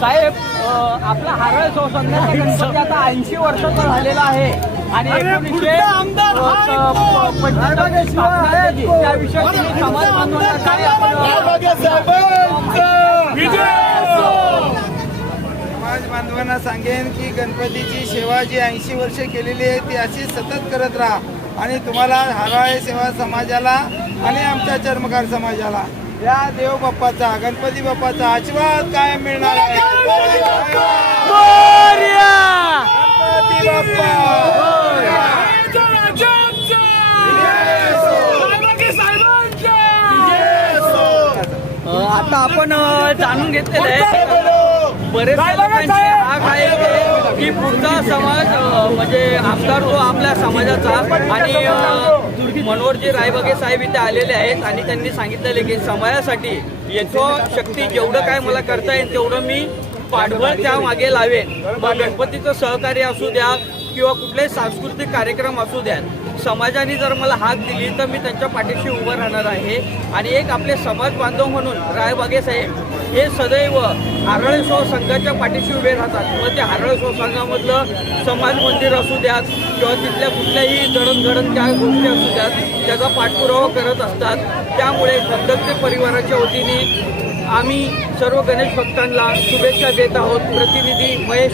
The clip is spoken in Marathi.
साहेब आपला हारळ संस्थांचा गणपती आता ऐंशी वर्षाचा झालेला आहे. आणि एकोणीसशे समाज बांधवांना सांगेन की गणपतीची सेवा जी ऐंशी वर्ष केलेली आहे ती अशी सतत करत राहा. आणि तुम्हाला हाराळे सेवा समाजाला आणि आमच्या चर्मकार समाजाला. या देव बाप्पाचा गणपती बाप्पाचा आशीर्वाद कायम मिळणार आहे. गणपती बाप्पा! आता आपण जाणून घेतलेलं आहे. बरेच लोकांची आग आहे की पुढचा समाज म्हणजे आमदार तो आपल्या समाजाचा आणि मनोहरजी रायबगे साहेब इथे आलेले आहेत आणि त्यांनी सांगितलेले की समाजासाठी याचं शक्ती जेवढं काय मला करता येईल तेवढं मी पाठबळ त्या मागे लावेन. मग गणपतीचं सहकार्य असू द्या किंवा कुठलेही सांस्कृतिक कार्यक्रम असू द्या समाजाने जर मला हाक दिली तर मी त्यांच्या पाठीशी उभं राहणार आहे. आणि एक आपले समाज बांधव म्हणून रायबागे साहेब हे सदैव हारळेश्वर संघाच्या पाठीशी उभे राहतात. मग ते हारळेश्वर संघामधलं समाज मंदिर असू द्यात किंवा तिथल्या कुठल्याही जडणघडण त्या गोष्टी असू द्यात त्याचा पाठपुरावा करत असतात. त्यामुळे भक्तते परिवाराच्या वतीने आम्ही सर्व गणेश भक्तांना शुभेच्छा देत आहोत. प्रतिनिधी महेश